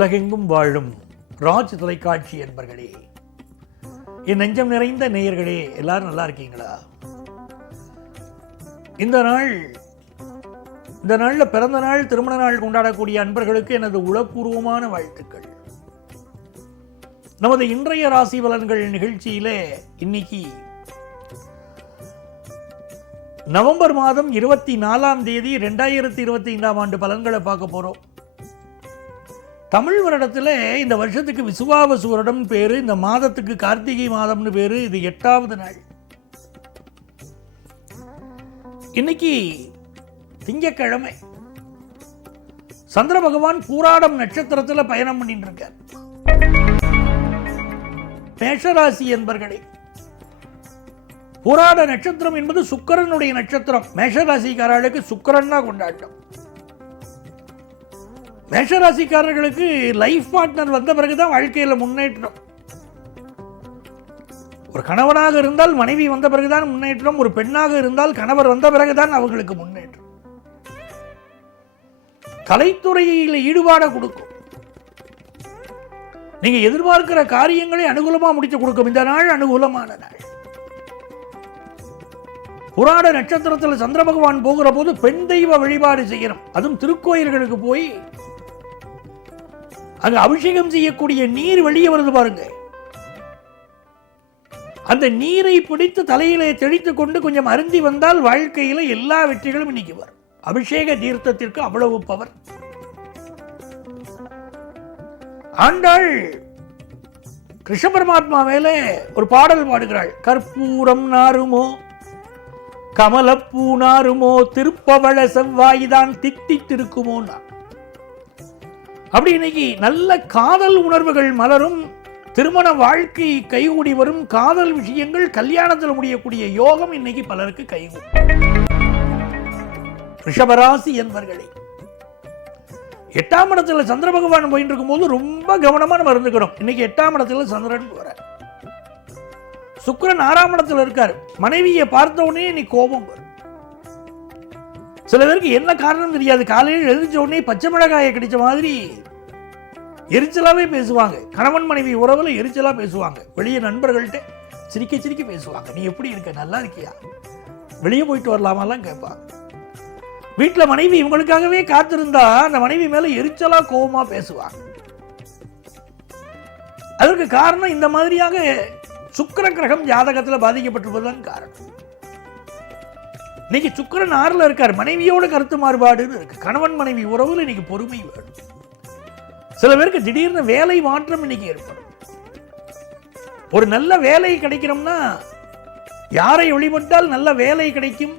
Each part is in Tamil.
உலகெங்கும் வாழும் ராஜ் தொலைக்காட்சி என்பர்களே என் நெஞ்சம் நிறைந்த நேயர்களே எல்லாரும் நல்லா இருக்கீங்களா? இந்த நாள் இந்த நாளில் பிறந்த நாள் திருமண நாள் கொண்டாடக்கூடிய அன்பர்களுக்கு எனது உளப்பூர்வமான வாழ்த்துக்கள். நமது இன்றைய ராசி பலன்கள் நிகழ்ச்சியில இன்னைக்கு நவம்பர் மாதம் இருபத்தி நாலாம் தேதி ரெண்டாயிரத்தி இருபத்தி ஐந்தாம் ஆண்டு பலன்களை பார்க்க போறோம். தமிழ் வருடத்தில் இந்த வருஷத்துக்கு விசுவாவசு வருடம் பேரு இந்த மாதத்துக்கு கார்த்திகை மாதம்னு பேரு இது எட்டாவது நாள். இன்னைக்கு திங்கக்கிழமை சந்திர பகவான் பூராடம் நட்சத்திரத்தில் பயணம் பண்ணிட்டு இருக்கார் மேஷராசி என்பர்களே பூராட நட்சத்திரம் என்பது சுக்கரனுடைய நட்சத்திரம். மேஷராசிக்காரர்களுக்கு சுக்கரன்னா கொண்டாட்டம். மேஷராசிக்காரர்களுக்கு லைஃப் பார்ட்னர் வந்த பிறகு தான் வாழ்க்கையில் முன்னேற்றம். ஒரு கணவனாக இருந்தால் மனைவி வந்த பிறகுதான் முன்னேற்றம். ஒரு பெண்ணாக இருந்தால் கணவர் வந்த பிறகுதான் அவர்களுக்கு முன்னேற்றம். கலைத்துறையில் ஈடுபாட கொடுக்கும். நீங்க எதிர்பார்க்கிற காரியங்களை அனுகூலமா முடித்து கொடுக்கும். இந்த நாள் அனுகூலமான நாள். புராண நட்சத்திரத்தில் சந்திர பகவான் போகிற போது பெண் தெய்வ வழிபாடு செய்யணும். அதுவும் திருக்கோயில்களுக்கு போய் அங்க அபிஷேகம் செய்யக்கூடிய நீர் வெளியே வருது பாருங்க. அந்த நீரை பிடித்து தலையிலே தெளித்து கொண்டு கொஞ்சம் அருந்தி வந்தால் வாழ்க்கையில எல்லா வெற்றிகளும் இன்னைக்கு வரும். அபிஷேக தீர்த்தத்திற்கு அவ்வளவு பவர். ஆண்டாள் கிருஷ்ண பரமாத்மா மேலே ஒரு பாடல் பாடுகிறாள். கற்பூரம் நாருமோ கமலப்பூ நாருமோ திருப்பவள செவ்வாய்தான் தித்தித்திருக்குமோன்னா அப்படி இன்னைக்கு நல்ல காதல் உணர்வுகள் மலரும் திருமண வாழ்க்கை கைகூடி வரும் காதல் விஷயங்கள் கல்யாணத்தில் முடியக்கூடிய யோகம் இன்னைக்கு பலருக்கு கைகூடும். ரிஷபராசி என்பர்களே எட்டாம் இடத்துல சந்திர பகவான் போயிட்டு இருக்கும்போது ரொம்ப கவனமா நம்ம இருந்துக்கணும். இன்னைக்கு எட்டாம் இடத்துல சந்திரன் போற சுக்கரன் ஆறாம் இடத்துல இருக்கார். மனைவியை பார்த்த உடனே இன்னைக்கு கோபம் வரும். சில பேருக்கு என்ன காரணம் தெரியாது. காலையில் எழுதிச்ச உடனே பச்சை மிளகாயை கிடைச்ச மாதிரி எரிச்சலாவே பேசுவாங்க. கணவன் மனைவி உறவுல எரிச்சலா பேசுவாங்க. வெளியே நண்பர்கள்ட்ட சிரிக்க சிரிக்க பேசுவாங்க. நீ எப்படி இருக்க? நல்லா இருக்கியா? வெளியே போயிட்டு வரலாமாலாம் கேட்பாங்க. வீட்டில் மனைவி இவங்களுக்காகவே காத்திருந்தா அந்த மனைவி மேல எரிச்சலா கோபமா பேசுவாங்க. அதற்கு காரணம் இந்த மாதிரியாக சுக்கிர கிரகம் ஜாதகத்தில் பாதிக்கப்பட்டிருப்பதுதான் காரணம். இன்னைக்கு சுக்கிரன் ஆறுல இருக்கார். மனைவியோட கருத்து மாறுபாடுன்னு இருக்கு கணவன் மனைவி உறவுல இன்னைக்கு பொறுமை வேணும். சில பேருக்கு திடீர்னு வேலை மாற்றம் இன்னைக்கு ஏற்படும். ஒரு நல்ல வேலை கிடைக்கணும்னா யாரை வழிபட்டால் நல்ல வேலை கிடைக்கும்?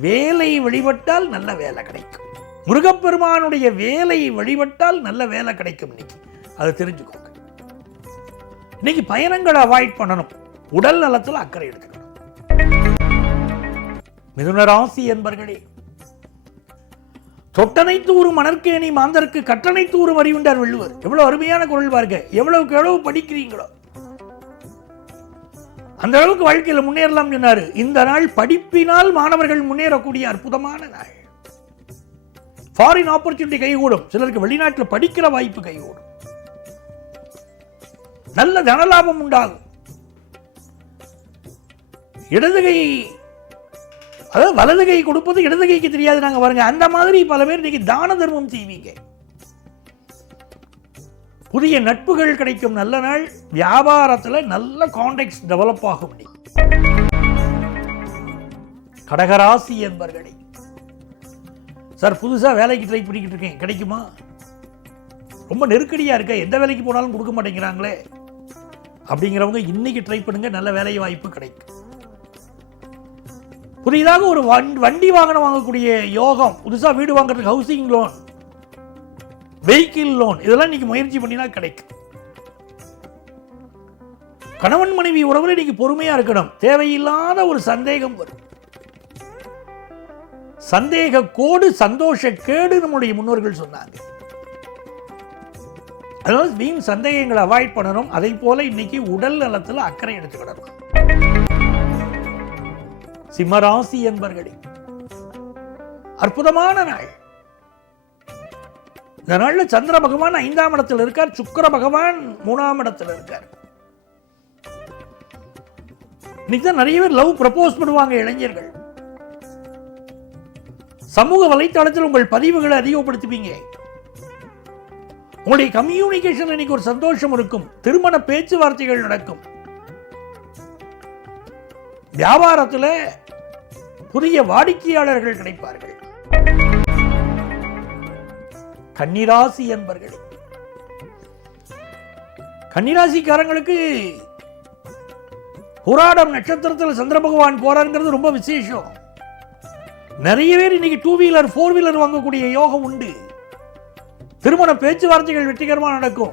வேலை வழிபட்டால் நல்ல வேலை கிடைக்கும். முருகப்பெருமானுடைய வேலை வழிபட்டால் நல்ல வேலை கிடைக்கும் இன்னைக்கு. அதை தெரிஞ்சுக்கோங்க. இன்னைக்கு பயணங்களை அவாய்ட் பண்ணணும். உடல் நலத்தில் அக்கறை எடுக்கணும் மிதுன ராசி என்பர்களே தொட்டனை தூறும் மணற்கேணி மாந்தருக்கு கட்டணை தூறும் அறிவுண்டார் வள்ளுவர். எவ்வளவு அருமையான குரல் பாருங்க எவ்வளவுக்கு எவ்வளவு படிக்கிறீங்களோ. அந்த அளவுக்கு வாழ்க்கையில் முன்னேறலாம் சொன்னாரு. இந்த நாள் படிப்பினால் மாணவர்கள் முன்னேறக்கூடிய அற்புதமான நாள். ஃபாரின் ஆப்பர்ச்சுனிட்டி கைகூடும். சிலருக்கு வெளிநாட்டில் படிக்கிற வாய்ப்பு கைகூடும். நல்ல தனலாபம் உண்டாகும். இடது கை அதாவது வலது கை கொடுப்பது இடது கைக்கு தெரியாது நாங்க பாருங்க. அந்த மாதிரி பல பேர் இன்னைக்கு தான தர்மம் செய்வீங்க. புதிய நட்புகள் கிடைக்கும் நல்ல நாள் வியாபாரத்தில் நல்ல கான்டெக்ட் டெவலப் ஆகும் கடகராசி என்பர்களே சார் புதுசா வேலைக்கு ட்ரை பண்ணிக்கிட்டு இருக்கேன். கிடைக்குமா? ரொம்ப நெருக்கடியா இருக்க? எந்த வேலைக்கு போனாலும் கொடுக்க மாட்டேங்கிறாங்களே? அப்படிங்கிறவங்க இன்னைக்கு ட்ரை பண்ணுங்க நல்ல வேலை வாய்ப்பு கிடைக்கும். புதிதாக ஒரு வண்டி வண்டி வாகனம் வாங்கக்கூடிய யோகம் புதுசாக வீடு வாங்குறதுக்கு ஹவுசிங் லோன் வெஹிக்கிள் லோன் இதெல்லாம் இன்னைக்கு முயற்சி பண்ணினா கிடைக்கும். கணவன் மனைவி உறவுல இன்னைக்கு பொறுமையா இருக்கணும். தேவையில்லாத ஒரு சந்தேகம் வரும். சந்தேக கோடு சந்தோஷ கேடு நம்முடைய முன்னோர்கள் சொன்னாங்க. அதனால வீண் சந்தேகங்களை அவாய்ட் பண்ணணும். அதை போல இன்னைக்கு உடல் நலத்துல அக்கறை எடுத்துக்கிடணும். சிம்மராசி என்பர்களே அற்புதமான நாள். இந்த நாளில் சந்திர பகவான் ஐந்தாம் இடத்துல இருக்கார் சுக்கிர பகவான் மூணாம் இடத்தில் இருக்கார். இன்னைக்கு தான் நிறைய பேர் லவ் ப்ரப்போஸ் பண்ணுவாங்க இளைஞர்கள். சமூக வலைத்தளத்தில் உங்கள் பதிவுகளை அதிகப்படுத்துவீங்க. உங்களுடைய கம்யூனிகேஷன் இன்னைக்கு ஒரு சந்தோஷம் இருக்கும் திருமண பேச்சுவார்த்தைகள் நடக்கும். வியாபாரத்தில் புதிய வாடிக்கையாளர்கள் கிடைப்பார்கள். கன்னிராசி என்பர்கள். கன்னிராசிக்காரங்களுக்கு புராடம் நட்சத்திரத்தில் சந்திர பகவான் போறாருங்கிறது ரொம்ப விசேஷம். நிறைய பேர் இன்னைக்கு டூ வீலர் ஃபோர் வீலர் வாங்கக்கூடிய யோகம் உண்டு. திருமண பேச்சுவார்த்தைகள் வெற்றிகரமாக நடக்கும்.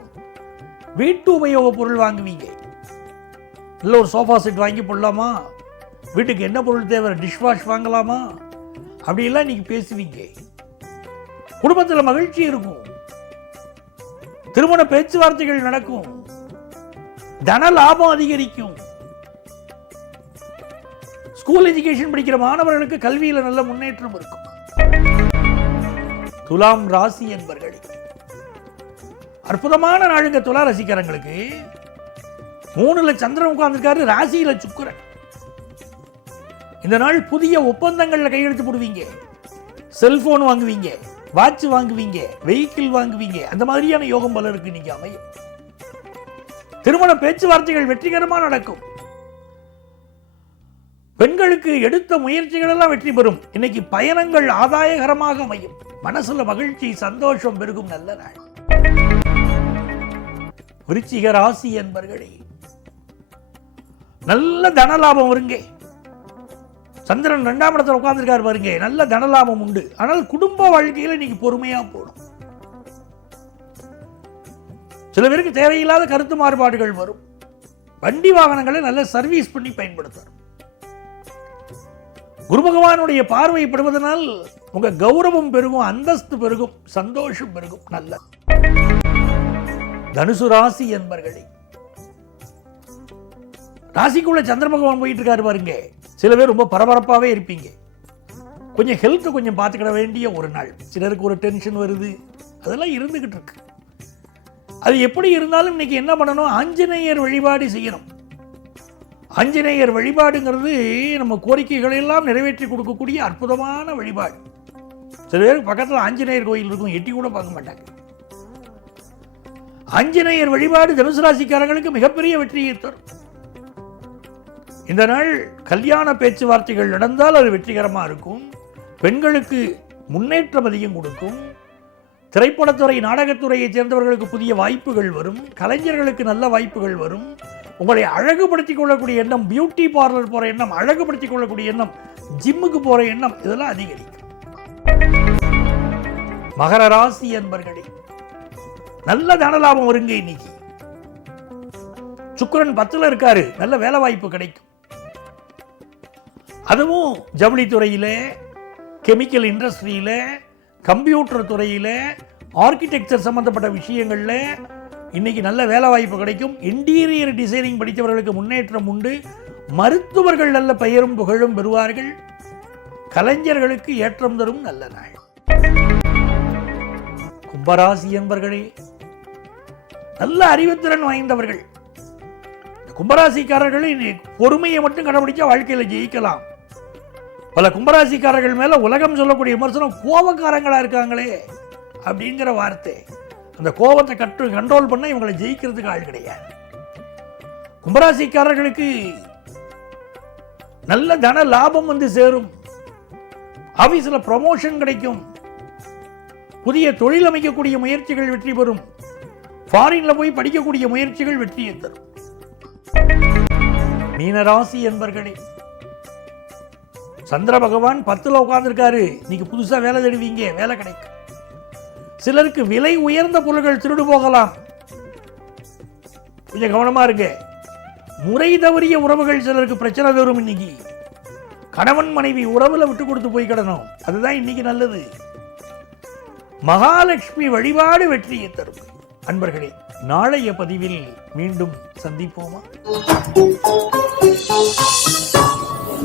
வீட்டு உபயோக பொருள் வாங்குவீங்க. இல்லை ஒரு சோஃபா செட் வாங்கி போடலாமா? வீட்டுக்கு என்ன பொருள் தேவை? டிஷ் வாஷ் வாங்கலாமா? அப்படிலாம் இன்னைக்கு பேசுவீங்க. குடும்பத்தில் மகிழ்ச்சி இருக்கும். திருமண பேச்சுவார்த்தைகள் நடக்கும். தன லாபம் அதிகரிக்கும். ஸ்கூல் எஜுகேஷன் படிக்கிற மாணவர்களுக்கு கல்வியில் நல்ல முன்னேற்றம் இருக்கும். துலாம் ராசி என்பர்கள். அற்புதமான நாளுங்க துலா ரசிக்கிறவங்களுக்கு மூணுல சந்திரன் உட்கார்ந்துருக்காரு ராசியில சுக்கிரன். இந்த நாள் புதிய ஒப்பந்தங்கள்ல கையெழுத்து போடுவீங்க. செல்போன் வாங்குவீங்க வாட்ச் வாங்குவீங்க வெஹிக்கிள் வாங்குவீங்க அந்த மாதிரியான யோகம் பலருக்கு இன்னைக்கு அமையும். திருமண பேச்சுவார்த்தைகள் வெற்றிகரமா நடக்கும். பெண்களுக்கு எடுத்த முயற்சிகள் எல்லாம் வெற்றி பெறும். இன்னைக்கு பயணங்கள் ஆதாயகரமாக அமையும். மனசுல மகிழ்ச்சி சந்தோஷம் பெருகும் நல்ல நாள். விருச்சிக ராசி என்பர்களே நல்ல தனலாபம் வருங்க. சந்திரன் ரெண்டாம் இடத்துல உட்கார்ந்துருக்காரு பாருங்க. நல்ல தனலாபம் உண்டு. ஆனால் குடும்ப வாழ்க்கையில் இன்னைக்கு பொறுமையா போடும் சில பேருக்கு தேவையில்லாத கருத்து மாறுபாடுகள் வரும். வண்டி வாகனங்களை நல்ல சர்வீஸ் பண்ணி பயன்படுத்தணும். குரு பகவானுடைய பார்வைப்படுவதனால் உங்க கௌரவம் பெருகும் அந்தஸ்து பெருகும் சந்தோஷம் பெருகும். நல்ல தனுசு ராசி என்பர்களே. ராசிக்குள்ள சந்திர பகவான் போயிட்டு இருக்காரு பாருங்க. சில பேர் ரொம்ப பரபரப்பாகவே இருப்பீங்க. கொஞ்சம் ஹெல்த்தை கொஞ்சம் பார்த்துக்கிட வேண்டிய ஒரு நாள். சிலருக்கு ஒரு டென்ஷன் வருது. அதெல்லாம் இருந்துகிட்டு இருக்கு. அது எப்படி இருந்தாலும் இன்னைக்கு என்ன பண்ணணும்? ஆஞ்சநேயர் வழிபாடு செய்யணும். ஆஞ்சநேயர் வழிபாடுங்கிறது நம்ம கோரிக்கைகளெல்லாம் நிறைவேற்றி கொடுக்கக்கூடிய அற்புதமான வழிபாடு. சில பேருக்கு பக்கத்தில் ஆஞ்சநேயர் கோயில் இருக்கும். எட்டி கூட பார்க்க மாட்டாங்க. ஆஞ்சநேயர் வழிபாடு தனுசு ராசிக்காரங்களுக்கு மிகப்பெரிய வெற்றியை தரும். இந்த நாள் கல்யாண பேச்சுவார்த்தைகள் நடந்தால் அது வெற்றிகரமா இருக்கும். பெண்களுக்கு முன்னேற்றம் அதிகம் கொடுக்கும். திரைப்படத்துறை நாடகத்துறையைச் சேர்ந்தவர்களுக்கு புதிய வாய்ப்புகள் வரும். கலைஞர்களுக்கு நல்ல வாய்ப்புகள் வரும். உங்களை அழகுபடுத்திக் கொள்ளக்கூடிய எண்ணம் பியூட்டி பார்லர் போற எண்ணம் அழகுபடுத்திக் கொள்ளக்கூடிய எண்ணம் ஜிம்முக்கு போற எண்ணம் இதெல்லாம் அதிகரிக்கும். மகர ராசி என்பர்களே நல்ல தனலாபம் வருங்க இன்னைக்கு. சுக்கரன் பத்தில் இருக்காரு. நல்ல வேலை வாய்ப்பு கிடைக்கும். அதுவும் ஜவுளித்துறையில் கெமிக்கல் இண்டஸ்ட்ரியில் கம்ப்யூட்டர் துறையில் ஆர்கிடெக்சர் சம்மந்தப்பட்ட விஷயங்களில் இன்னைக்கு நல்ல வேலை வாய்ப்பு கிடைக்கும். இன்டீரியர் டிசைனிங் படித்தவர்களுக்கு முன்னேற்றம் உண்டு. மருத்துவர்கள் நல்ல பெயரும் புகழும் பெறுவார்கள். கலைஞர்களுக்கு ஏற்றம் தரும் நல்ல நாள். கும்பராசி என்பர்களே நல்ல அறிவுத்திறன் வாய்ந்தவர்கள். கும்பராசிக்காரர்கள் இனி பொறுமையை மட்டும் கடைபிடிச்சா வாழ்க்கையில ஜெயிக்கலாம். பல கும்பராசிக்காரர்கள் மேல உலகம் சொல்லக்கூடிய விமர்சனம் கோபக்காரங்களா இருக்காங்களே அப்படிங்கிற வார்த்தை. அந்த கோபத்தை கட்டு கண்ட்ரோல் பண்ண இவங்களை ஜெயிக்கிறதுக்கு ஆள் கிடையாது. கும்பராசிக்காரர்களுக்கு நல்ல தன லாபம் வந்து சேரும். ஆஃபீஸில் ப்ரமோஷன் கிடைக்கும். புதிய தொழில் அமைக்கக்கூடிய முயற்சிகள் வெற்றி பெறும். ஃபாரின்ல போய் படிக்கக்கூடிய முயற்சிகள் வெற்றியை தரும். மீனராசி என்பர்களே சந்திர பகவான் பத்தில் உட்காந்துருக்காரு நீங்க புதுசா வேலை தேடுவீங்க வேலை கிடைக்கும். சிலருக்கு விலை உயர்ந்த பொருட்கள் திருடு போகலாம். கொஞ்சம் கவனமா இருங்க. முறை தவறிய உறவுகள் சிலருக்கு பிரச்சனை தரும் இன்னைக்கு. கணவன் மனைவி உறவுல விட்டு கொடுத்து போய் கிடணும். அதுதான் இன்னைக்கு நல்லது. மகாலட்சுமி வழிபாடு வெற்றியை தரும். அன்பர்களே நாளைய பதிவில் மீண்டும் சந்திப்போமா?